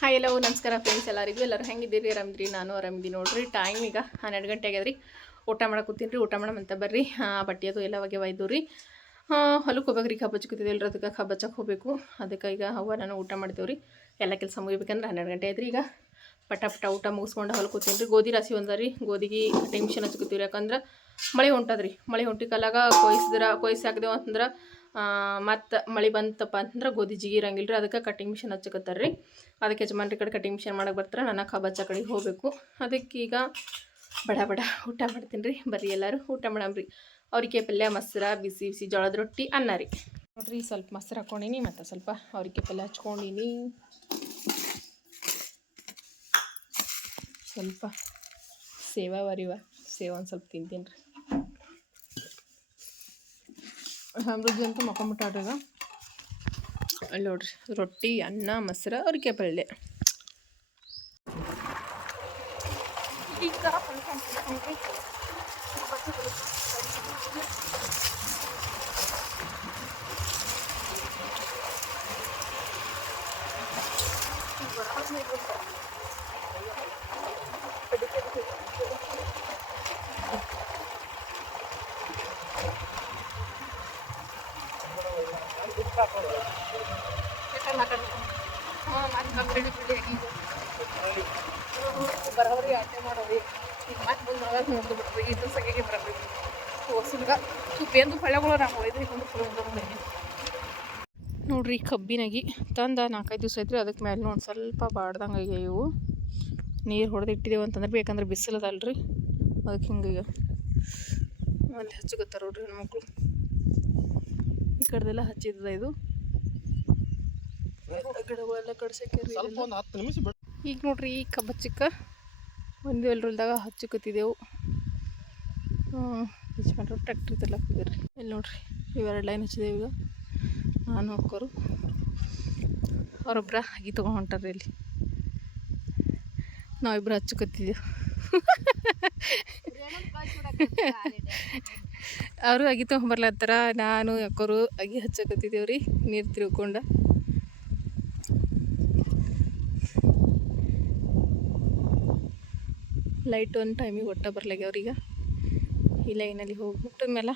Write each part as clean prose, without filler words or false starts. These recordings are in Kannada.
ಹಾಯ್ ಎಲ್ಲವೂ ನಮಸ್ಕಾರ ಫ್ರೆಂಡ್ಸ್ ಎಲ್ಲರೂ ಹೆಂಗಿದ್ದೀರಿ ಆರಾಮಿದ್ರಿ ನಾನು ಆರಾಮಿದ್ದೀನಿ ನೋಡ್ರಿ ಟೈಮ್ ಈಗ 12 ಗಂಟೆ ಆಗ್ಯದ್ರಿ ಊಟ ಮಾಡಕ್ಕೆ ಕೂತೀನಿ ರೀ ಊಟ ಮಾಡಮಂತ ಬರ್ರಿ ಬಟ್ಟೆ ಅದು ಎಲ್ಲ ಒಗೆ ಒಯ್ದು ರೀ ಹೊಲಕ್ಕೆ ಹೋಗ್ಬೇಕು ರೀ ಕಬ್ಬು ಹಚ್ಕೊತಿದ್ವಿ ಎಲ್ಲರೂ ಅದಕ್ಕೆ ಕಬ್ಬು ಹಚ್ಚಕ್ಕೆ ಹೋಗಬೇಕು ಅದಕ್ಕೆ ಈಗ ಅವ್ವ ನಾನು ಊಟ ಮಾಡ್ತೇವೆ ರೀ ಎಲ್ಲ ಕೆಲಸ ಮುಗಿಬೇಕಂದ್ರೆ 12 ಗಂಟೆ ಆಯ್ತು ರೀ ಈಗ ಪಟ ಊಟ ಮುಗಿಸ್ಕೊಂಡು ಹೊಲಕ್ಕೆ ಕೂತೀನಿ ರೀ ಗೋಧಿ ರಾಶಿ ಒಂದ ರೀ ಗೋಧಿಗೆ ಕಟಿಂಗ್ ಮಿಷನ್ ಹಚ್ಕೊತೀವಿ ಯಾಕಂದ್ರೆ ಮಳೆ ಹೊಂಟದ್ರಿ ಮಳೆ ಹೊಂಟಿ ಕಾಲಾಗ ಕೊಯ್ಸಿ ಹಾಕಿದೆವು ಅಂತಂದ್ರೆ ಮತ್ತು ಮಳೆ ಬಂತಪ್ಪ ಅಂತಂದ್ರೆ ಗೋಧಿ ಜಿಗಿರಂಗಿಲ್ಲ ರೀ ಅದಕ್ಕೆ ಕಟಿಂಗ್ ಮಿಷನ್ ಹಚ್ಚಕತ್ತಾರೆ ರೀ ಅದಕ್ಕೆ ಯಜಮಾನ್ರಿ ಕಡೆ ಕಟಿಂಗ್ ಮಿಷನ್ ಮಾಡಕ್ಕೆ ಬರ್ತಾರೆ ನನ್ನ ಕಬ್ಬು ಹಚ್ಚ ಕಡೆಗೆ ಹೋಗಬೇಕು ಅದಕ್ಕೀಗ ಬಡ ಊಟ ಮಾಡ್ತೀನಿ ರೀ ಬರ್ರಿ ಎಲ್ಲರೂ ಊಟ ಮಾಡಮ್ರಿ ಅವ್ರಿಗೆ ಪಲ್ಯ ಮೊಸರ ಬಿಸಿ ಬಿಸಿ ಜೋಳದ ರೊಟ್ಟಿ ಅನ್ನ ರೀ ನೋಡ್ರಿ ಸ್ವಲ್ಪ ಮೊಸರು ಹಾಕ್ಕೊಂಡಿನಿ ಮತ್ತು ಸ್ವಲ್ಪ ಅವ್ರಿಗೆ ಪಲ್ಯ ಹಚ್ಕೊಂಡಿನಿ ಸ್ವಲ್ಪ ಸೇವಾ ಒಂದು ಸ್ವಲ್ಪ ತಿಂತೀನಿ ರೀ ಅಮೃದ್ಧಿ ಅಂತ ಮಕ್ಕೊಂಬಿಟ್ಟಾಡ್ರಿ ಈಗ ಅಲ್ಲಿ ನೋಡ್ರಿ ರೊಟ್ಟಿ ಅನ್ನ ಮೊಸರು ಅವ್ರಿಗೆ ಪಲ್ಯ ಬರೋರಿ ಆಟೆ ಮಾಡೋರಿ ಈಗ ಮತ್ತೆ ಬಂದು ಒಳಗೆ ನೋಡ್ದು ಬಿಡ್ರಿ ಇದು ಸಗಿಗೆ ಬರಬೇಕು ಹೊಸಲ್ಗ ಸುಪ್ಪೇಂದು ಫಳಗಳು ನಾವು ಒಯ್ದು ನೋಡ್ರಿ ಕಬ್ಬಿನಾಗಿ ತಂದ 4-5 ದಿವಸ ಐತ್ರಿ ಅದಕ್ಕೆ ಮೇಲೆ ಒಂದು ಸ್ವಲ್ಪ ಬಾಡ್ದಂಗೆ ಆಗ್ಯಾವ ಇವು ನೀರು ಹೊಡೆದು ಇಟ್ಟಿದ್ದೇವೆ ಅಂತಂದ್ರೆ ಬೇಕಂದ್ರೆ ಬಿಸಿಲದಲ್ರಿ ಅದಕ್ಕೆ ಹಿಂಗೆ ಅಲ್ಲಿ ಹಚ್ಚುಗತ್ತಾರ ನೋಡ್ರಿ ಹೆಣ್ಮಕ್ಳು ಈ ಕಡೆದೆಲ್ಲ ಹಚ್ಚಿದ ಇದು ಗಿಡಗಳೆಲ್ಲ ಕಡ್ಸಕ್ಕೆ ಈಗ ನೋಡ್ರಿ ಈ ಕಬ್ಬು ಹಚ್ಚಕ್ಕ ಒಂದು ಎಲ್ಲರಲ್ದಾಗ ಹಚ್ಚಕತ್ತಿದ್ದೆವು ಯಜಮಾನ್ರು ಟ್ರ್ಯಾಕ್ಟ್ರಿ ತರ್ಲಕ್ಕೆ ಹೋಗಿರ್ರಿ ಇಲ್ಲಿ ನೋಡ್ರಿ ಇವೆರಡು ಲೈನ್ ಹಚ್ಚಿದೇವು ಈಗ ನಾನು ಹೋಗೋರು ಅವರೊಬ್ಬರ ಅಗಿ ತೊಗೊಂಡು ಹೊಂಟಾರ್ರಿ ಇಲ್ಲಿ ನಾವಿಬ್ಬರು ಹಚ್ಚಕತ್ತಿದ್ದೆವು ಅವರು ಅಗಿ ತೊಗೊಂಬರ್ಲತ್ತಾರ ನಾನು ಯಾಕೋರು ಅಗಿ ಹಚ್ಚಕತ್ತಿದ್ದೇವ್ರಿ ನೀರು ತಿರ್ಕೊಂಡು ಲೈಟ್ ಒಂದು ಟೈಮಿಗೆ ಒಟ್ಟ ಬರ್ಲಾಗ್ಯವ್ರೀಗ ಈ ಲೈನಲ್ಲಿ ಹೋಗಿ ಮುಟ್ಟಿದ ಮೇಲೆ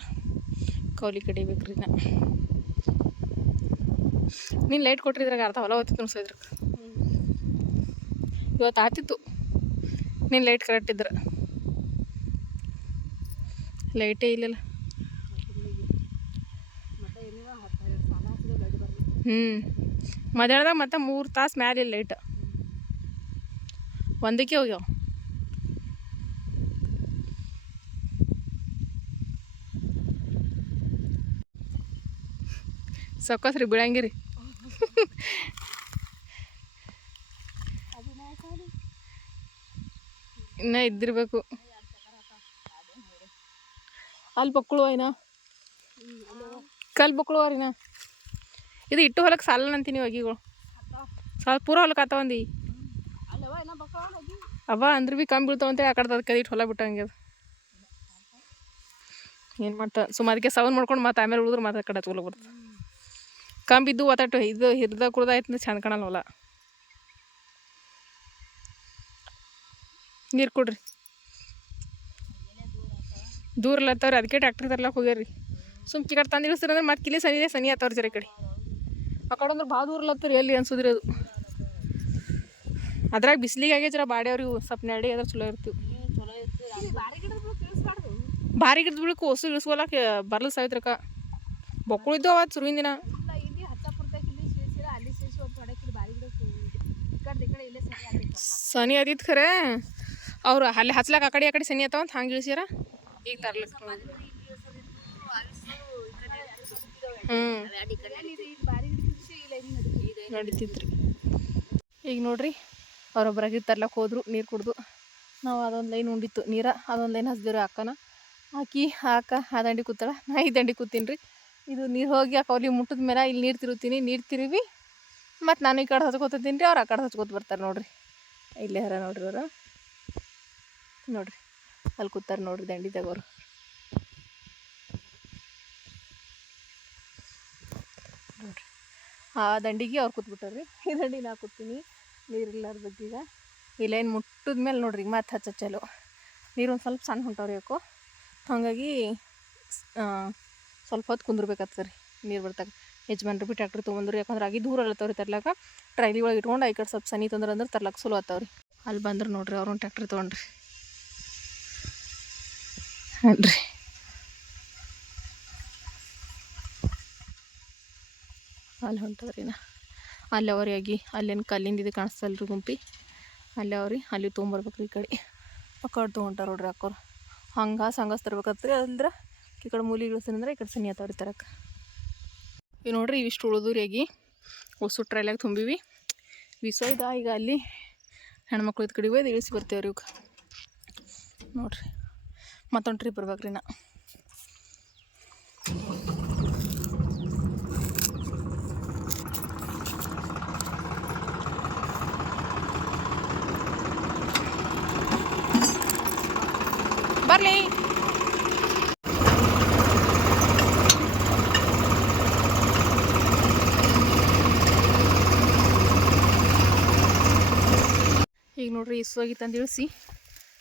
ಕೌಲಿ ಕಡಿಬೇಕು ರೀ ನೀನು ಲೈಟ್ ಕೊಟ್ಟಿದ್ರಾಗ ಅರ್ಧ ಹೊಲ ಹೊತ್ತಿತ್ತು ಅನ್ಸೋದ್ರ ಇವತ್ತು ಆತಿತ್ತು ನೀನು ಲೈಟ್ ಕರೆಕ್ಟ್ ಇದ್ರೆ ಲೈಟೇ ಇಲ್ಲಲ್ಲ ಮಧ್ಯಾಹ್ನದಾಗ ಮತ್ತೆ 3 ತಾಸು ಮ್ಯಾಲಿಲ್ಲ ಲೈಟ್ ಒಂದಕ್ಕೆ ಹೋಗ್ಯಾವ ಸೊಕ್ಕಸ್ರಿ ಬಿಡಂಗಿರಿ ಇನ್ನ ಇದ್ದಿರ್ಬೇಕು ಅಲ್ಲಿ ಬಕ್ಕಳು ಏನ ಕಲ್ ಬಕ್ಕಳು ಅವ್ರಿನ ಇದು ಇಟ್ಟು ಹೊಲಕ್ಕೆ ಸಾಲ ಅಂತೀನಿ ಅಗಿಗಳು ಪೂರ ಹೊಲಕ್ಕೆ ಆತವಂದಿ ಅವ ಅಂದ್ರೆ ಭೀ ಕಮ್ಮಿ ಬೀಳ್ತಾವಂತೆ ಆ ಕಡೆ ಕೈ ಇಟ್ಟು ಹೊಲ ಬಿಟ್ಟಂಗೆ ಅದು ಏನು ಮಾಡ್ತಾ ಅದಕ್ಕೆ ಸೌಂಡ್ ಮಾಡ್ಕೊಂಡು ಮತ್ತೆ ಆಮೇಲೆ ಉಳಿದ್ರೆ ಮತ್ತೆ ಆ ಕಡೆ ಹಚ್ಕೊಳಕ್ ಬರ್ತದೆ ಕಂಬ್ ಬಿದ್ದು ಒತ್ತಟ್ಟು ಇದು ಹಿರಿದ ಕುಡ್ದಾಯ್ತು ಚಂದ ಕಾಣಲ್ಲ ಹೊಲ ನೀರು ಕೊಡ್ರಿ ದೂರ ಇಲ್ಲತ್ತವ್ರಿ ಅದಕ್ಕೆ ಟ್ಯಾಕ್ಟ್ರಿ ತರ್ಲಕ್ಕೆ ಹೋಗ್ಯಾರ್ರಿ ಈ ಕಡೆ ತಂದು ಇಳಿಸ್ತೀರಂದ್ರೆ ಮತ್ತೆ ಕಿಲಿ ಸನಿ ಆತವ್ರಿ ಜರ ಈ ಕಡೆ ಆ ಕಡೆ ಅಂದ್ರೆ ಭಾಳ ದೂರ ಇಲ್ಲತ್ತವ್ರಿ ಎಲ್ಲಿ ಅನ್ಸುದ್ರಿ ಅದು ಅದ್ರಾಗ ಬಿಸಿಲಿಗೆ ಆಗೇ ಜರ ಬಾಡ್ಯಾವ್ರಿ ಸ್ವಲ್ಪ ನೆಡಿ ಅದ್ರ ಚಲೋ ಇರ್ತೀವಿ ಭಾರಿ ಗಿಡದ ಬಿಡಕ್ಕೆ ಹೊಸು ಇಳಿಸ್ಕೊಳಕ್ಕೆ ಬರ್ಲ ಸಾವಿತ್ರಕ್ಕ ಬಕ್ಕಳು ಇದ್ದು ಅವತ್ತು ಸುರುವಿನ ದಿನ ಸನಿ ಆದಿತ್ತು ಖರೆ ಅವ್ರು ಅಲ್ಲಿ ಹಚ್ಲಾಕ ಆ ಕಡೆ ಸನಿ ಆತಾವಂತ ಹಂಗೆ ಇಳಿಸ್ಯಾರ ಈಗ ತರ್ಲಕ್ಕೆ ನಡೀತಿತ್ರಿ ಈಗ ನೋಡ್ರಿ ಅವ್ರೊಬ್ಬರಾಗಿ ತರ್ಲಕ್ಕೆ ಹೋದ್ರು ನೀರು ಕುಡ್ದು ನಾವು ಅದೊಂದು ಲೈನ್ ಉಂಡಿತ್ತು ನೀರ ಅದೊಂದು ಲೈನ್ ಹಚ್ದೇವ್ರಿ ಅಕ್ಕನ ಹಾಕಿ ಆ ದಂಡಿ ಕೂತಾಳ ನಾ ಈ ದಂಡಿ ಕೂತೀನಿ ರೀ ಇದು ನೀರು ಹೋಗಿ ಆ ಕೌಲಿ ಮುಟ್ಟಿದ ಮೇಲೆ ಇಲ್ಲಿ ನೀರು ತಿರುವಿ ಮತ್ತು ನಾನು ಈ ಕಡೆ ಹಚ್ಕೋತೀನಿ ರೀ ಅವ್ರು ಆ ಕಡೆ ಹಚ್ಕೋತ ಬರ್ತಾರೆ ನೋಡ್ರಿ ಇಲ್ಲೇ ಹರ ನೋಡ್ರಿ ಅವರು ನೋಡ್ರಿ ಅಲ್ಲಿ ಕೂತಾರೆ ನೋಡ್ರಿ ದಂಡಿದಾಗ ಅವರು ನೋಡ್ರಿ ಆ ದಂಡಿಗೆ ಅವ್ರು ಕೂತ್ಬಿಟ್ಟಾರ್ರಿ ಈ ದಂಡಿ ನಾ ಕೂತೀನಿ ನೀರಿಲ್ಲಾರ್ದಕ್ಕೆ ಈಗ ಈ ಲೈನ್ ಮುಟ್ಟಿದ ಮೇಲೆ ನೋಡ್ರಿ ಈಗ ಮತ್ತೆ ಹಚ್ಚಲು ನೀರು ಒಂದು ಸ್ವಲ್ಪ ಸಣ್ಣ ಹೊಂಟವ್ರಿ ಯಾಕೋ ಹಾಗಾಗಿ ಸ್ವಲ್ಪ ಹೊತ್ತು ಕುಂದ್ರಬೇಕಾಗ್ತದೆ ರೀ ನೀರು ಬರ್ತಾಗ ಯಜಮಾನ್ರು ಭೀ ಟ್ಯಾಕ್ಟ್ರ್ ತೊಗೊಂಡ್ರು ಯಾಕಂದ್ರೆ ಆಗಿ ದೂರ ಅಲ್ಲತ್ತವ್ರಿ ತರ್ಲಾಕ ಟ್ರೈಲಿ ಒಳಗೆ ಇಟ್ಕೊಂಡು ಈ ಕಡೆ ಸ್ವಲ್ಪ ಸನಿ ಅಂದ್ರೆ ತರ್ಲಾಕ ಸುಲು ಆತಾವ್ರಿ ಅಲ್ಲಿ ಬಂದ್ರೆ ನೋಡ್ರಿ ಅವ್ರೊಂದು ಟ್ಯಾಕ್ಟ್ರ್ ತೊಗೊಂಡ್ರಿ ಹಾಂ ರೀ ಅಲ್ಲಿ ಹೊಂಟದ್ರಿ ನಾ ಅಲ್ಲಿ ಅವ್ರಿಗೆ ಅಲ್ಲೇನು ಕಲ್ಲಿಂದ ಇದು ಕಾಣಿಸ್ತಲ್ರಿ ಗುಂಪಿ ಅಲ್ಲಿ ಅವ್ರಿ ಅಲ್ಲಿ ತೊಗೊಂಬರ್ಬೇಕ್ರಿ ಈ ಕಡೆ ಆ ಕಡೆ ತೊಗೊಂಟಾರ ನೋಡ್ರಿ ಅಕ್ಕೋರು ಹಂಗಸ್ ತರ್ಬೇಕತ್ರಿ ಅಂದ್ರೆ ಈ ಕಡೆ ಮೂಲಿಗೆ ಇಳಿಸ್ತಂದ್ರೆ ಈ ಕಡೆ ಸನಿ ಆತಾವ್ರಿ ತರಕ್ಕೆ ಇವು ನೋಡ್ರಿ ಇವಿಷ್ಟು ಉಳಿದ್ರಿಯಾಗಿ ಹೊಸು ಟ್ರೈಲಾಗ ತುಂಬಿವಿ ವಿಸೋಯ್ದ ಈಗ ಅಲ್ಲಿ ಹೆಣ್ಮಕ್ಳು ಇದು ಕಡೆ ಒಯ್ದು ಇಳಿಸಿ ಬರ್ತೇವ್ರಿ ಇವ್ಕೆ ನೋಡ್ರಿ ಮತ್ತೊಂದು ಟ್ರಿಪ್ ಬರ್ಬೇಕ್ರಿ ನಾ ಬರ್ಲಿ ಈಗ ನೋಡ್ರಿ ಇಸುವಾಗಿ ತಂದು ಇಳಿಸಿ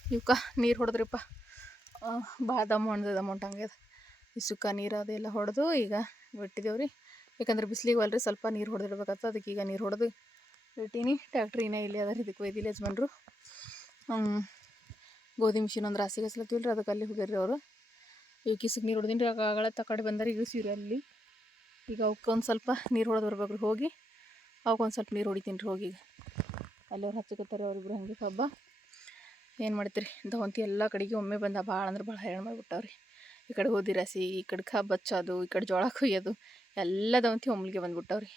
ಇವಕ್ಕೆ ನೀರು ಹೊಡೆದ್ರಿಪ್ಪ ಭಾಳ ದಮೌಂಟ್ ಹಂಗೆ ಇಸುಕ್ಕ ನೀರು ಅದೆಲ್ಲ ಹೊಡೆದು ಈಗ ಬಿಟ್ಟಿದ್ದೇವ್ರಿ ಯಾಕಂದ್ರೆ ಬಿಸಿಲಿಗೆ ಅಲ್ರಿ ಸ್ವಲ್ಪ ನೀರು ಹೊಡೆದಿಡ್ಬೇಕಾಗ್ತದೆ ಅದಕ್ಕೆ ಈಗ ನೀರು ಹೊಡೆದು ಬಿಟ್ಟೀನಿ ಟ್ಯಾಕ್ಟ್ರಿ ಇನ್ನೂ ಇಲ್ಲಿ ಅದ ಇದಕ್ಕೆ ಒಯ್ದಿಲ್ಲ ಯಜಮಾನ್ರು ಗೋಧಿ ಮಿಷಿನ್ ಒಂದು ರಾಸಿಗೆ ಹಚ್ಲತ್ತಿಲ್ಲ ರೀ ಅದಕ್ಕೆ ಅಲ್ಲಿ ಹೋಗ್ಯಾರ್ರಿ ಅವರು ಈಗ ಕಿಸಿಗೆ ನೀರು ಹೊಡೆದಿನಿ ರೀ ಆಗಳ ಕಡೆ ಬಂದಾರೆ ಇಳಿಸಿವ್ರಿ ಅಲ್ಲಿ ಈಗ ಅವಕ್ಕೆ ಒಂದು ಸ್ವಲ್ಪ ನೀರು ಹೊಡೆದು ಬರ್ಬೇಕ್ರಿ ಹೋಗಿ ಅವಕ್ಕೊಂದು ಸ್ವಲ್ಪ ನೀರು ಹೊಡಿತೀನಿ ರೀ ಹೋಗಿ ಅಲ್ಲಿ ಅವ್ರು ಹಚ್ಚಕತ್ತಾರೆ ಅವ್ರಿಬ್ರು ಹಂಗೆ ಹಬ್ಬ ಏನು ಮಾಡ್ತೀರಿ ದವಂತಿ ಎಲ್ಲ ಕಡೆಗೆ ಒಮ್ಮೆ ಬಂದ ಭಾಳ ಅಂದ್ರೆ ಭಾಳ ಹೈರಾಣ ಮಾಡಿಬಿಟ್ಟವ್ರಿ ಈ ಕಡೆ ಗೋಧಿ ರಾಸಿ ಈ ಕಡೆ ಕಬ್ಬು ಹಚ್ಚೋದು ಈ ಕಡೆ ಜೋಳ ಕೊಯ್ಯೋದು ಎಲ್ಲ ದವಂತಿ ಒಮ್ಮೆಗೆ ಬಂದುಬಿಟ್ಟವ್ರಿ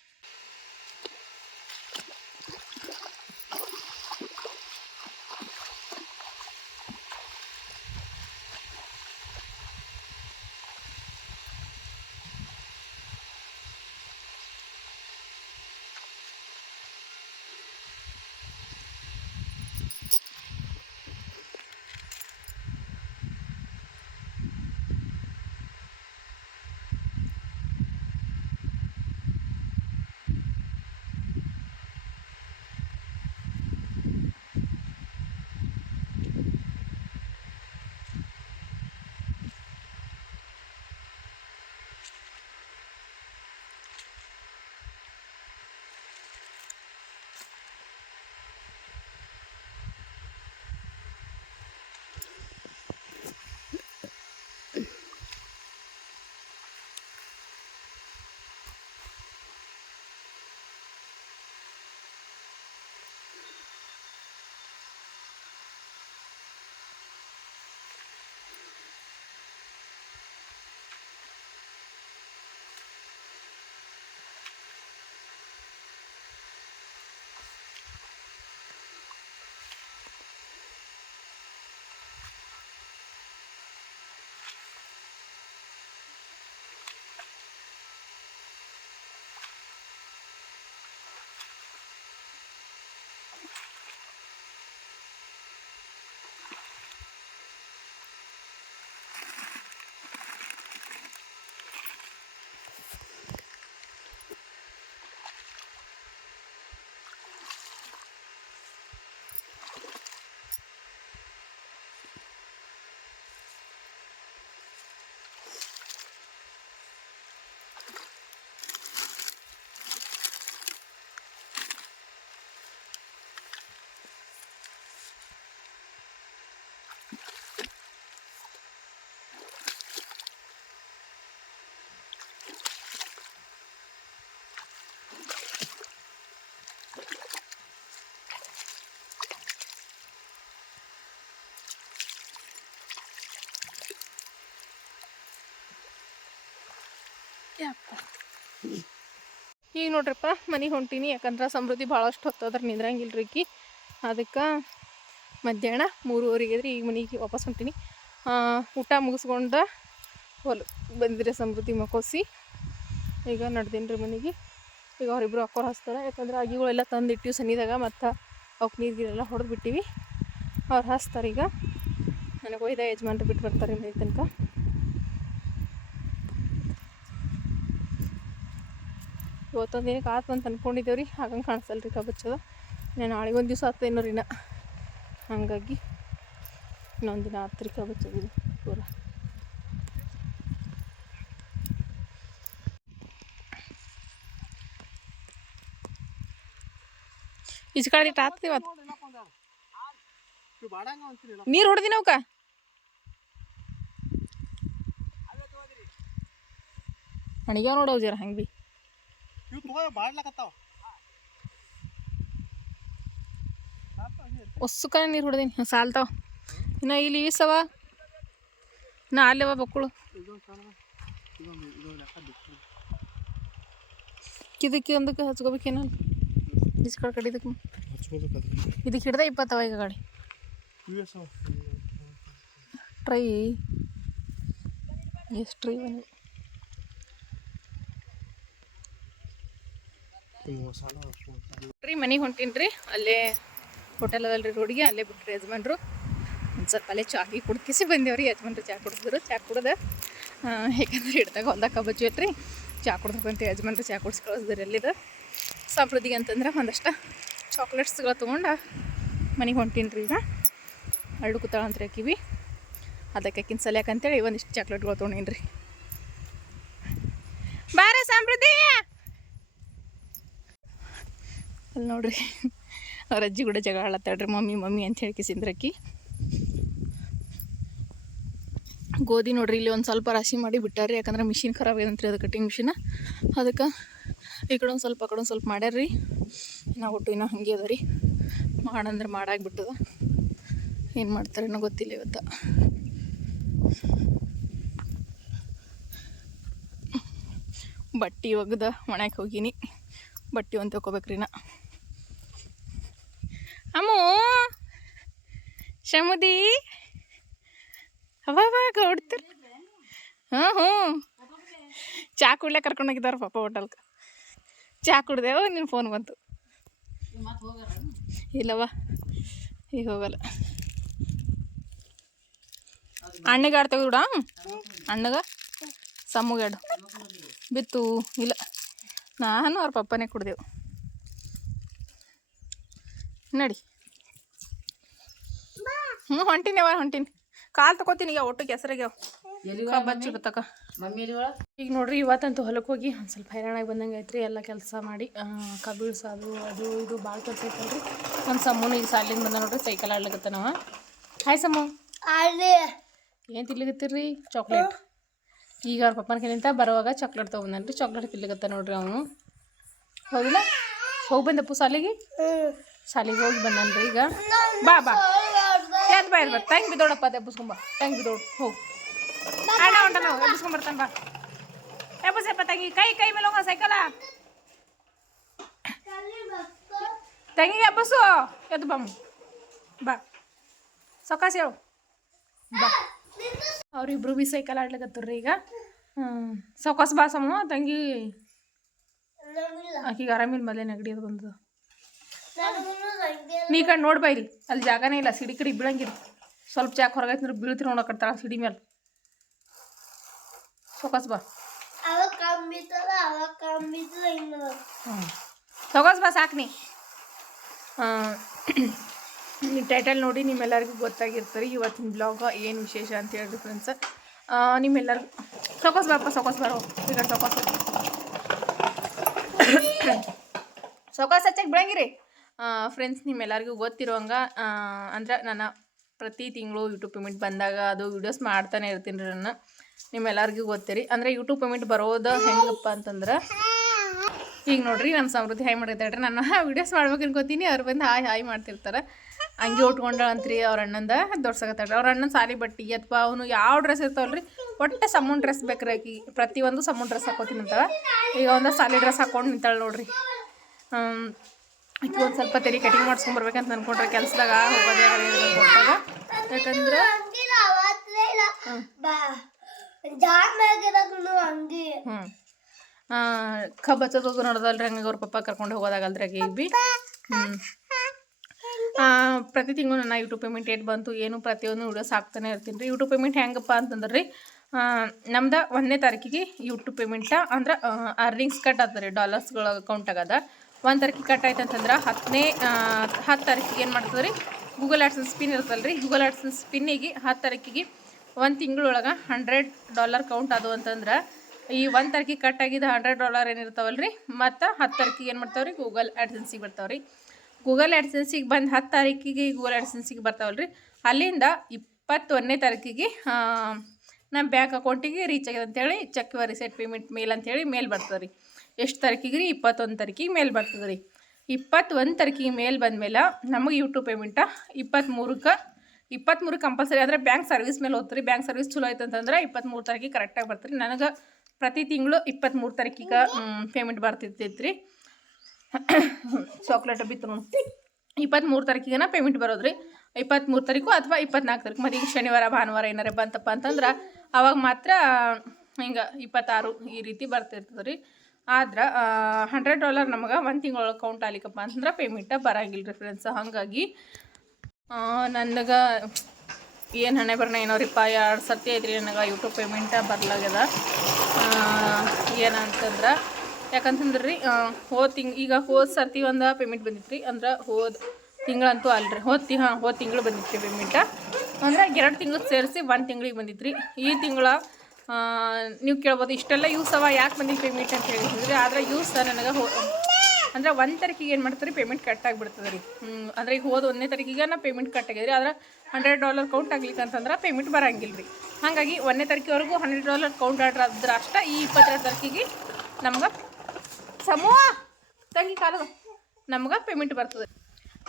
ಈಗ ನೋಡ್ರಪ್ಪ ಮನೆಗೆ ಹೊಂಟೀನಿ ಯಾಕಂದ್ರೆ ಸಮೃದ್ಧಿ ಭಾಳಷ್ಟು ಹೊತ್ತದ್ರ ನಿಂದ್ರಂಗಿಲ್ಲ ರೀ ಅದಕ್ಕೆ ಮಧ್ಯಾಹ್ನ 3:30 ಈಗ ಮನೆಗೆ ವಾಪಸ್ ಹೊಂಟೀನಿ ಊಟ ಮುಗಿಸ್ಕೊಂಡು ಬಂದಿದ್ರೆ ಸಮೃದ್ಧಿ ಮಕ್ಕೋಸಿ ಈಗ ನಡ್ದೀನಿ ರೀ ಮನೆಗೆ ಈಗ ಅವರಿಬ್ಬರು ಅಕ್ಕೋರು ಹಚ್ತಾರೆ ಯಾಕಂದ್ರೆ ಅಗಿಗಳೆಲ್ಲ ತಂದಿಟ್ಟಿವಿ ಸನಿದಾಗ ಮತ್ತು ಅವಕ್ಕೆ ನೀರಿಗೆಲ್ಲ ಹೊಡೆದು ಬಿಟ್ಟಿವಿ ಅವ್ರು ಹಚ್ತಾರೆ ಈಗ ನನಗೆ ಒಯ್ದ ಯಜಮಾನ್ರು ಬಿಟ್ಟು ಬರ್ತಾರೆ ಮನೆ ತನಕ ಇವತ್ತೊಂದು ಏನಕ್ಕೆ ಆತು ಅಂತ ಅಂದ್ಕೊಂಡಿದ್ದೇವೆ ರೀ ಹಾಗಂಗೆ ಕಾಣಿಸಲ್ಲ ರೀ ಕಬ್ಬಚ್ಚದ ನಾನು ನಾಳೆಗೆ ಒಂದು ದಿವಸ ಆಗ್ತೇನೋ ರೀ ಹಾಗಾಗಿ ಇನ್ನೊಂದು ದಿನ ಆತ್ರಿಕ ಬಚ್ಚೋದು ಪೂರ. ಈಚ ಕಡೆ ಆತ್ತಿ ಇವತ್ತು ನೀರು ಹೊಡೆದಿನ ಅವಕ್ಕ ಅಣಿಗ್ಯಾವ ನೋಡವ್ ಜರ ಹಂಗೆ ಬಿ ಒಸ್ಸು ಕಡೆ ನೀರು ಹೊಡೆದೀನಿ ಸಾಲ್ತಾವ. ಇನ್ನು ಇಲ್ಲಿ ಈಸವ ನಾ ಅಲ್ಲವ ಬಕ್ಕಳು ಇದಕ್ಕೆ ಒಂದಕ್ಕೆ ಹಚ್ಕೋಬೇಕೇನಲ್ಲ ಈಸ್ ಕಡೆ ಇದಕ್ಕೆ ಹಿಡ್ದ 20 ಈಗ ಗಾಡಿ ಟ್ರೈ ಎಷ್ಟು ಟ್ರೈ ರೀ ಮನೆಗೆ ಹೊಂಟೀನಿ ರೀ. ಅಲ್ಲೇ ಹೋಟೆಲ್ ಅದಲ್ರಿ ರೋಡಿಗೆ, ಅಲ್ಲೇ ಬಿಟ್ರಿ ಯಜಮಾನ್ರು. ಒಂದು ಸ್ವಲ್ಪ ಅಲ್ಲೇ ಚಾಗಿ ಕುಡ್ಕಿಸಿ ಬಂದೇವ್ರಿ. ಯಜಮಾನ್ರು ಚಾ ಕುಡಿದ್ರು. ಚಾ ಕುಡ್ದೆ ಯಾಕಂದ್ರೆ ಹಿಡ್ದಾಗ ಹೊಲ್ದಾಗ ಕಬ್ಬಚ್ಚು ಐತ್ರಿ. ಚಾ ಕುಡ್ಬೇಕಂತ ಯಜಮಾನ್ರು ಚಾ ಕುಡಿಸಿ ಕಳಿಸಿದ್ರಿ. ಎಲ್ಲಿದೆ ಸಮೃದ್ಧಿಗೆ ಅಂತಂದ್ರೆ ಒಂದಷ್ಟು ಚಾಕ್ಲೇಟ್ಸ್ಗಳು ತೊಗೊಂಡು ಮನೆಗೆ ಹೊಂಟೀನಿ ರೀ. ಈಗ ಅಳ್ಳು ಕೂತಾಳಂತ್ರಿ ಹಾಕಿವಿ, ಅದಕ್ಕೆ ಆಕಿನ ಸಲ್ಯಾಕಂತೇಳಿ ಒಂದಿಷ್ಟು ಚಾಕ್ಲೇಟ್ಗಳು ತೊಗೊಂಡೀನಿ ರೀ. ಬಾರ ಸಮೃದ್ಧಿ ಅಲ್ಲಿ ನೋಡ್ರಿ ಅವ್ರ ಅಜ್ಜಿ ಕೂಡ ಜಗಳ ಆಡತ್ತಾಳ್ರಿ. ಮಮ್ಮಿ ಮಮ್ಮಿ ಅಂತ ಹೇಳ್ಕಿಸಿಂದ್ರಕ್ಕಿ ಗೋಧಿ ನೋಡ್ರಿ ಇಲ್ಲಿ ಒಂದು ಸ್ವಲ್ಪ ರಾಶಿ ಮಾಡಿ ಬಿಟ್ಟಾರ್ರಿ. ಯಾಕಂದ್ರೆ ಮಿಷಿನ್ ಖರಾಬ್ ಆಗೈತಂತ್ರಿ, ಅದು ಕಟ್ಟಿಂಗ್ ಮಿಷಿನ್. ಅದಕ್ಕೆ ಈ ಕಡೆ ಒಂದು ಸ್ವಲ್ಪ ಆ ಕಡೆ ಒಂದು ಸ್ವಲ್ಪ ಮಾಡ್ಯಾರ್ರಿ. ನಾವು ಒಟ್ಟು ಇನ್ನೂ ಹಂಗೆ ಅದ ರೀ. ಮಾಡಂದ್ರೆ ಮಾಡಾಗ್ಬಿಟ್ಟದ. ಏನು ಮಾಡ್ತಾರೇನೋ ಗೊತ್ತಿಲ್ಲ ಇವತ್ತು. ಬಟ್ಟೆ ಒಗ್ದ ಒಣಕ್ಕೆ ಹೋಗೀನಿ. ಬಟ್ಟೆ ಒಂದು ತೊಗೋಬೇಕ್ರಿ ನಾ. ಅಮ್ಮು ಶಮುದಿ ಅವಾಗ ಹೊಡ್ತೀರಿ. ಹ್ಞೂ ಚಾ ಕುಡ್ಲೆ ಕರ್ಕೊಂಡೋಗಿದ್ದಾರೆ ಪಾಪ ಹೋಟೆಲ್ಗೆ. ಚಾ ಕುಡ್ದೇವ ನಿನ್ನ ಫೋನ್ ಬಂತು. ಇಲ್ಲವ ಈಗ ಹೋಗಲ್ಲ. ಅಣ್ಣಗೆ ಆಡ್ ತೆಗೆದುಡ ಅಣ್ಣಗ ಸಮ್ಮಗಾಡು ಬಿತ್ತು. ಇಲ್ಲ ನಾನು ಅವ್ರ ಪಪ್ಪನೇ ಕುಡ್ದೆವು. ನಡಿ ಹೊಂಟೀನಿ ಹೊಂಟೀನಿ. ಕಾಲು ತಗೋತೀನಿ ಈಗ ಒಟ್ಟು ಕೆಸರಿಗ್ಯಾವ ಬಚ್ಚಿಡ್ತಕ್ಕ. ಈಗ ನೋಡ್ರಿ ಇವತ್ತಂತೂ ಹೊಲಕ್ಕೆ ಹೋಗಿ ಒಂದು ಸ್ವಲ್ಪ ಹೈರಾಣಾಗಿ ಬಂದಂಗೆ ಐತ್ರಿ. ಎಲ್ಲ ಕೆಲಸ ಮಾಡಿ ಕಬ್ಬಿಳ್ಸೋದು ಅದು ಇದು ಭಾಳ ಕೆಲಸ ಐತಲ್ರಿ. ಒಂದು ಸಮ್ಮೂನು ಈಗ ಸಾಲಿಂದ ಬಂದ ನೋಡ್ರಿ, ಸೈಕಲ್ ಆಡ್ಲಿಕತ್ತ ನಾವು. ಹಾಯ್ ಸಮ್ಮು, ಏನು ತಿನ್ಲಿಕತ್ತೀರಿ? ಚಾಕ್ಲೇಟ್. ಈಗ ಅವ್ರ ಪಪ್ಪನ ಕೈಲಿಂದ ಬರುವಾಗ ಚಾಕ್ಲೇಟ್ ತೊಗೊಂಡ್ರಿ. ಚಾಕ್ಲೇಟ್ ತಿನ್ಲಿಕತ್ತ ನೋಡ್ರಿ ಅವನು. ಹೌದಿಲ್ಲ? ಹೋಗಿ ಬಂದಪ್ಪು ಸಾಲಿಗೆ ಹೋಗಿ ಬಂದನ್ರಿ. ಈಗ ಬಾ ಬಾ ಯಾತ್ ಬಾ ಇರ್ಬೇಕು. ತಂಗಿ ಬಿದ್ದೋಡಪ್ಪ ಅದು ಎಬ್ಬಸ್ಕೊಂಬ. ತಂಗಿ ಬಿದ್ದೋಡು ಹೋಗಿ. ಅಣ್ಣ ಉಂಟ ನಾವು ಎಬ್ಬಸ್ಕೊಂಬರ್ತಾನೆ. ಬಾ ಎಬ್ಬಸಪ್ಪ ತಂಗಿ. ಕೈ ಮೇಲೆ ಹೋಗ ಸೈಕಲ ತಂಗಿಗೆ ಎಬ್ಬಸು. ಎದ್ದು ಬಮ್ಮ ಬಾ ಸೊಕಾಸಿ ಹೇಳು ಬಾ. ಅವ್ರಿಬ್ರು ಬಿ ಸೈಕಲ್ ಆಡ್ಲಿಕತ್ತರ್ರಿ ಈಗ. ಸೊಕಾಸ್ ಬಾ ಸಮ್ಮ. ತಂಗಿ ಆಕಿಗೆ ಆರಾಮಿಲ್ಲ, ಮೊದಲೇ ನೆಗಡಿ ಅದು ಬಂದದ. ನೀ ಕಡೆ ನೋಡ್ಬಾ, ಇಲ್ಲಿ ಅಲ್ಲಿ ಜಾಗನೇ ಇಲ್ಲ. ಸಿಡಿ ಕಡೆ ಬೀಳಂಗಿಲ್ಲ. ಸ್ವಲ್ಪ ಜಾಗ ಹೊರಗೈತಂದ್ರೆ ಬೀಳ್ತಿರ ನೋಡಕತ್ತಾಳ ಸಿಡಿ ಮೇಲೆ. ಸೊಕಾಸ್ ಬಾ. ಸೊಕಾಸ್ ಬಾ ಸಾಕು ನೀ. ಈ ಟೈಟಲ್ ನೋಡಿ ನಿಮ್ಮೆಲ್ಲರಿಗೂ ಗೊತ್ತಾಗಿರ್ತಾರೆ ಇವತ್ತಿನ ಬ್ಲಾಗ್ ಏನು ವಿಶೇಷ ಅಂತ ಹೇಳಿದ್ರು ಫ್ರೆಂಡ್ಸ್. ನಿಮ್ಮೆಲ್ಲರಿಗೂ ಸೊಕಾಸ್ ಬಾರಪ್ಪ, ಸೊಕಾಸ್ ಬಾರೋ. ಈಗ ಸೊಕಾಸ್ ಹಚ್ಚಕ್ಕೆ ಬಿಡಂಗಿರಿ ಫ್ರೆಂಡ್ಸ್. ನಿಮ್ಮೆಲ್ಲರಿಗೂ ಗೊತ್ತಿರೋಂಗೆ ಅಂದ್ರೆ ನಾನು ಪ್ರತಿ ತಿಂಗಳು ಯೂಟ್ಯೂಬ್ ಪೇಮೆಂಟ್ ಬಂದಾಗ ಅದು ವೀಡಿಯೋಸ್ ಮಾಡ್ತಾನೆ ಇರ್ತೀನಿ ರೀ. ನಾನು ನಿಮ್ಮೆಲ್ಲರಿಗೂ ಗೊತ್ತಿರಿ. ಅಂದರೆ ಯೂಟ್ಯೂಬ್ ಪೇಮೆಂಟ್ ಬರೋದು ಹೆಂಗಪ್ಪ ಅಂತಂದ್ರೆ, ಈಗ ನೋಡ್ರಿ ನಮ್ಮ ಸಮೃದ್ಧಿ ಹಾಯ್ ಮಾಡಿರ್ತಾಳ್ರಿ. ನಾನು ವೀಡಿಯೋಸ್ ಮಾಡ್ಬೇಕು ಅನ್ಕೋತೀನಿ, ಅವ್ರು ಬಂದು ಹಾಯ್ ಮಾಡ್ತಿರ್ತಾರೆ. ಹಂಗೆ ಉಟ್ಕೊಂಡಂತ್ರಿ ಅವ್ರ ಅಣ್ಣಂದ ದೊಡ್ಸಕತ್ತಾಳ್ರಿ. ಅವ್ರ ಅಣ್ಣನ ಸಾಲಿ ಬಟ್ಟೆ ಅಥವಾ ಅವನು ಯಾವ ಡ್ರೆಸ್ ಇರ್ತಾವಲ್ರಿ, ಒಟ್ಟು ಸಮ್ಮೂನ್ ಡ್ರೆಸ್ ಬೇಕ್ರಿ ಆಕಿ. ಪ್ರತಿಯೊಂದು ಸಮ್ಮೂನ್ ಡ್ರೆಸ್ ಹಾಕೋತೀನಿ ಅಂತಾಳ. ಈಗ ಒಂದು ಸಾಲಿ ಡ್ರೆಸ್ ಹಾಕೊಂಡು ನಿಂತಾಳೆ ನೋಡ್ರಿ. ಆಕಿ ಒಂದು ಸ್ವಲ್ಪ ತೆರಿ ಕಟಿಂಗ್ ಮಾಡ್ಸ್ಕೊಂಬರ್ಬೇಕಂತ ಅಂದ್ಕೊಂಡ್ರೆ ಕೆಲಸದಾಗ ಹೋಗೋದೇ ಕೊಟ್ಟಾಗ. ಯಾಕಂದ್ರೆ ಕಬ್ಬು ಹಚ್ಚೋದು ನೋಡೋದಲ್ರಿ. ಹಂಗಾಗಿ ಅವ್ರ ಪಪ್ಪ ಕರ್ಕೊಂಡು ಹೋಗೋದಾಗಲ್ರಿ ಆಕೆ. ಈಗ ಬಿ ಪ್ರತಿ ತಿಂಗಳು ನನ್ನ ಯೂಟ್ಯೂಬ್ ಪೇಮೆಂಟ್ ಏಟ್ ಬಂತು ಏನು ಪ್ರತಿಯೊಂದು ವೀಡಿಯೋಸ್ ಹಾಕ್ತಾನೆ ಇರ್ತೀನಿ ರೀ. ಯೂಟ್ಯೂಬ್ ಪೇಮೆಂಟ್ ಹೆಂಗಪ್ಪ ಅಂತಂದ್ರೆ ರೀ, ನಮ್ದು 1ನೇ ತಾರೀಕಿಗೆ ಯೂಟ್ಯೂಬ್ ಪೇಮೆಂಟ ಅಂದ್ರೆ ಅರ್ನಿಂಗ್ಸ್ ಕಟ್ ಆಗ್ತದೆ ರೀ. ಡಾಲರ್ಸ್ಗಳ ಅಕೌಂಟ್ ಆಗದ 1 ತಾರೀಕಿಗೆ ಕಟ್ ಆಯ್ತು ಅಂತಂದ್ರೆ 10 ತಾರೀಕಿಗೆ ಏನು ಮಾಡ್ತದೆ ರೀ ಗೂಗಲ್ ಆಡ್ಸನ್ಸ್ ಪಿನ್ ಇರುತ್ತಲ್ಲ ರೀ ಗೂಗಲ್ ಆಡ್ಸನ್ಸ್ ಪಿನ್ನಿಗೆ 10 ತಾರೀಕಿಗೆ 1 ತಿಂಗಳೊಳಗೆ $100 ಕೌಂಟ್ ಅದು ಅಂತಂದ್ರೆ ಈ 1 ತಾರೀಕಿಗೆ ಕಟ್ ಆಗಿದ್ದು $100 ಏನಿರ್ತಾವಲ್ಲ ರೀ ಮತ್ತು 10 ತಾರೀಕಿಗೆ ಏನು ಮಾಡ್ತಾವೆ ರೀ ಗೂಗಲ್ ಆಡ್ಸನ್ಸಿಗೆ ಬರ್ತಾವೆ ರೀ. ಗೂಗಲ್ ಆಡ್ಸೆನ್ಸಿಗೆ ಬಂದು 10 ತಾರೀಕಿಗೆ ಗೂಗಲ್ ಆಡ್ಸೆನ್ಸಿಗೆ ಬರ್ತಾವಲ್ಲ ರೀ ಅಲ್ಲಿಂದ 21ನೇ ತಾರೀಕಿಗೆ ನಮ್ಮ ಬ್ಯಾಂಕ್ ಅಕೌಂಟಿಗೆ ರೀಚ್ ಆಗಿದೆ ಅಂತೇಳಿ ಚೆಕ್ ರಿಸೆಟ್ ಪೇಮೆಂಟ್ ಮೇಲ್ ಅಂತೇಳಿ ಮೇಲ್ ಬರ್ತದೆ ರೀ. ಎಷ್ಟು ತಾರೀಕಿಗೆ ರೀ 21 ತಾರೀಕಿಗೆ ಮೇಲ್ ಬರ್ತದೆ ರೀ. 21 ತಾರೀಕಿಗೆ ಮೇಲ್ ಬಂದಮೇಲೆ ನಮಗೆ ಯೂಟ್ಯೂಬ್ ಪೇಮೆಂಟ 23 ಕಂಪಲ್ಸರಿ ಅಂದರೆ ಬ್ಯಾಂಕ್ ಸರ್ವಿಸ್ ಮೇಲೆ ಹೋಗ್ತೀರಿ. ಬ್ಯಾಂಕ್ ಸರ್ವಿಸ್ ಚಲೋ ಆಯ್ತು ಅಂತಂದ್ರೆ 23 ತಾರೀಕಿಗೆ ಕರೆಕ್ಟಾಗಿ ಬರ್ತೀರಿ. ನನಗೆ ಪ್ರತಿ ತಿಂಗಳು 23 ತಾರೀಕಿಗೆ ಪೇಮೆಂಟ್ ಬರ್ತಿರ್ತೈತೆ ರೀ. ಚಾಕ್ಲೇಟ್ ಬಿತ್ತು ನೋಡಿ 23 ತಾರೀಕಿಗೆ ಪೇಮೆಂಟ್ ಬರೋದು ರೀ. 23 ತಾರೀಕು ಅಥವಾ 24 ತಾರೀಕು ಮತ್ತು ಈಗ ಶನಿವಾರ ಭಾನುವಾರ ಏನಾರ ಬಂತಪ್ಪ ಅಂತಂದ್ರೆ ಅವಾಗ ಮಾತ್ರ ಹಿಂಗೆ 26 ಈ ರೀತಿ ಬರ್ತಿರ್ತದೆ ರೀ. ಆದ್ರೆ $100 ನಮಗೆ 1 ತಿಂಗಳೊಳಗೆ ಕೌಂಟ್ ಆಗ್ಲಿಕ್ಕಪ್ಪ ಅಂತಂದ್ರೆ ಪೇಮೆಂಟ ಬರೋಂಗಿಲ್ಲ ರೀ ಫ್ರೆಂಡ್ಸ್. ಹಾಗಾಗಿ ನನಗೆ ಏನು ಹಣೆ ಬರ್ನ ಏನೋ ರೀ 2 ಸರ್ತಿ ಐತ್ರಿ ನನಗೆ ಯೂಟ್ಯೂಬ್ ಪೇಮೆಂಟ ಬರ್ಲಾಗ್ಯದ. ಏನಂತಂದ್ರೆ ಯಾಕಂತಂದ್ರೆ ರೀ ಹೋದ ಸರ್ತಿ ಒಂದು ಪೇಮೆಂಟ್ ಬಂದಿತ್ತು ರೀ. ಅಂದ್ರೆ ಹೋದ ತಿಂಗಳಂತೂ ಅಲ್ರಿ ಹೋದ ತಿಂಗಳು ಬಂದಿತ್ತು ರೀ ಪೇಮೆಂಟ. ಅಂದ್ರೆ 2 ತಿಂಗಳು ಸೇರಿಸಿ 1 ತಿಂಗಳಿಗೆ ಬಂದಿತ್ತು ರೀ. ಈ ತಿಂಗಳ ನೀವು ಕೇಳ್ಬೋದು ಇಷ್ಟೆಲ್ಲ ಯೂಸ್ ಅವ ಯಾಕೆ ಬಂದಿಲ್ಲ ಪೇಮೆಂಟ್ ಅಂತ ಹೇಳಿದ್ರಿ. ಆದರೆ ಯೂಸ್ ನನಗೆ ಅಂದರೆ 1 ತಾರೀಕಿಗೆ ಏನು ಮಾಡ್ತಾರೆ ರೀ ಪೇಮೆಂಟ್ ಕಟ್ ಆಗಿಬಿಡ್ತದೆ ರೀ. ಅಂದರೆ ಈಗ ಹೋದ 1ನೇ ತಾರೀಕಿಗೆ ನಾ ಪೇಮೆಂಟ್ ಕಟ್ ಆಗಿದ್ರಿ. ಆದ್ರೆ $100 ಕೌಂಟ್ ಆಗ್ಲಿಕ್ಕೆ ಅಂತಂದ್ರೆ ಪೇಮೆಂಟ್ ಬರೋಂಗಿಲ್ಲ ರೀ. ಹಾಗಾಗಿ 1ನೇ ತಾರೀಕಿವರೆಗೂ $100 ಕೌಂಟ್ ಆದ್ರೆ ಅಷ್ಟೇ. ಈ 22 ತಾರೀಕಿಗೆ ನಮ್ಗೆ ಸಮೂಹ ತಂಗಿ ಕಾಲದ ನಮ್ಗೆ ಪೇಮೆಂಟ್ ಬರ್ತದೆ.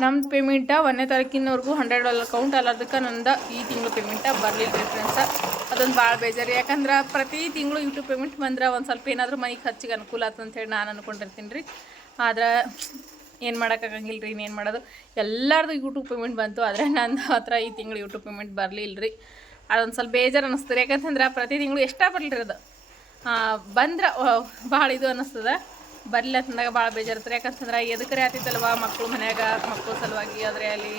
ನಮ್ದು ಪೇಮೆಂಟ 1ನೇ ತಾರೀಕಿನವರೆಗೂ $100 ಕೌಂಟ್ ಅಲ್ಲದಕ್ಕೆ ನಂದು ಈ ತಿಂಗಳು ಪೇಮೆಂಟ ಬರಲಿಲ್ಲ ರೀ ಫ್ರೆಂಡ್ಸ. ಅದೊಂದು ಭಾಳ ಬೇಜಾರು. ಯಾಕಂದ್ರೆ ಪ್ರತಿ ತಿಂಗಳು ಯೂಟ್ಯೂಬ್ ಪೇಮೆಂಟ್ ಬಂದ್ರೆ ಒಂದು ಸ್ವಲ್ಪ ಏನಾದರೂ ಮನೆಗೆ ಖರ್ಚಿಗೆ ಅನುಕೂಲ ಆಯ್ತು ಅಂತೇಳಿ ನಾನು ಅಂದ್ಕೊಂಡಿರ್ತೀನಿ ರೀ. ಆದ್ರೆ ಏನು ಮಾಡೋಕ್ಕಾಗಂಗಿಲ್ಲ ರೀ. ಇನ್ನೇನು ಮಾಡೋದು, ಎಲ್ಲರದು ಯೂಟ್ಯೂಬ್ ಪೇಮೆಂಟ್ ಬಂತು. ಆದರೆ ನನ್ನ ಹತ್ರ ಈ ತಿಂಗಳು ಯೂಟ್ಯೂಬ್ ಪೇಮೆಂಟ್ ಬರಲಿಲ್ಲ ರೀ. ಅದೊಂದು ಸ್ವಲ್ಪ ಬೇಜಾರು ಅನ್ನಿಸ್ತದೆ. ಯಾಕಂತಂದ್ರೆ ಪ್ರತಿ ತಿಂಗಳು ಎಷ್ಟೇ ಬರಲಿ ರೀ ಅದು ಬಂದ್ರೆ ಭಾಳ ಇದು ಅನ್ನಿಸ್ತದೆ. ಬರಲಿಲ್ಲ ಅಂತಂದಾಗ ಭಾಳ ಬೇಜಾರಿರ್ತಾರೆ. ಯಾಕಂತಂದ್ರೆ ಎದಕ್ಕರೆ ಆತಿತ್ತಲ್ವ ಮಕ್ಕಳು ಮನ್ಯಾಗ ಮಕ್ಕಳು ಸಲುವಾಗಿ ಆದರೆ ಅಲ್ಲಿ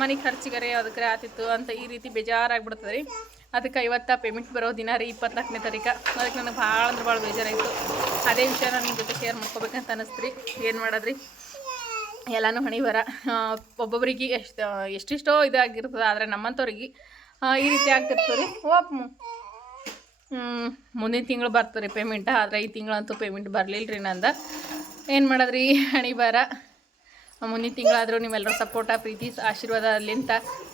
ಮನೆ ಖರ್ಚಿಗರೆ ಅದಕ್ಕರೆ ಆತಿತ್ತು ಅಂತ ಈ ರೀತಿ ಬೇಜಾರಾಗ್ಬಿಡ್ತದೆ ರೀ. ಅದಕ್ಕೆ ಇವತ್ತು ಪೇಮೆಂಟ್ ಬರೋ ದಿನ ರೀ 24ನೇ ತಾರೀಕು. ಅದಕ್ಕೆ ನನಗೆ ಭಾಳ ಅಂದ್ರೆ ಭಾಳ ಬೇಜಾರಾಯಿತು. ಅದೇ ವಿಷಯ ನಾನು ನಿಮ್ಮ ಜೊತೆ ಶೇರ್ ಮಾಡ್ಕೋಬೇಕಂತ ಅನ್ನಿಸ್ತು ರೀ. ಏನು ಮಾಡೋದ್ರಿ, ಎಲ್ಲನೂ ಹಣೆ ಬರ. ಒಬ್ಬೊಬ್ಬರಿಗೆ ಎಷ್ಟಿಷ್ಟೋ ಇದಾಗಿರ್ತದೆ. ಆದರೆ ನಮ್ಮಂಥವ್ರಿಗೆ ಈ ರೀತಿ ಆಗ್ತಿರ್ತದೆ ರೀ. ಮುಂದಿನ ತಿಂಗಳು ಬರ್ತದೆ ರೀ ಪೇಮೆಂಟ. ಆದರೆ ಈ ತಿಂಗಳಂತೂ ಪೇಮೆಂಟ್ ಬರಲಿಲ್ಲ ರೀ ನಂದು. ಏನು ಮಾಡೋದ್ರಿ, ಹಣೆ ಬರ. ಮುಂದಿನ ತಿಂಗಳಾದರೂ ನಿಮ್ಮೆಲ್ಲರೂ ಸಪೋರ್ಟ ಪ್ರೀತಿ ಆಶೀರ್ವಾದ ಅಲ್ಲಿಂತ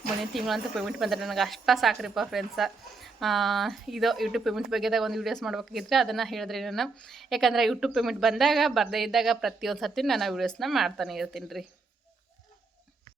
ಮುಂದಿನ ತಿಂಗಳಂತೂ ಪೇಮೆಂಟ್ ಬಂದರೆ ನನಗೆ ಅಷ್ಟ ಸಾಕ್ರಿಪ್ಪ ಫ್ರೆಂಡ್ಸ. ಇದು ಯೂಟ್ಯೂಬ್ ಪೇಮೆಂಟ್ ಬಗ್ಗೆದಾಗ ಒಂದು ವೀಡಿಯೋಸ್ ಮಾಡ್ಬೇಕಾಗಿದ್ರೆ ಅದನ್ನು ಹೇಳಿದ್ರಿ ನಾನು. ಯಾಕಂದರೆ ಯೂಟ್ಯೂಬ್ ಪೇಮೆಂಟ್ ಬಂದಾಗ ಬರದೇ ಇದ್ದಾಗ ಪ್ರತಿಯೊಂದು ಸರ್ತಿ ನಾನು ವೀಡಿಯೋಸ್ನ ಮಾಡ್ತಾನೆ ಇರ್ತೀನಿ ರೀ.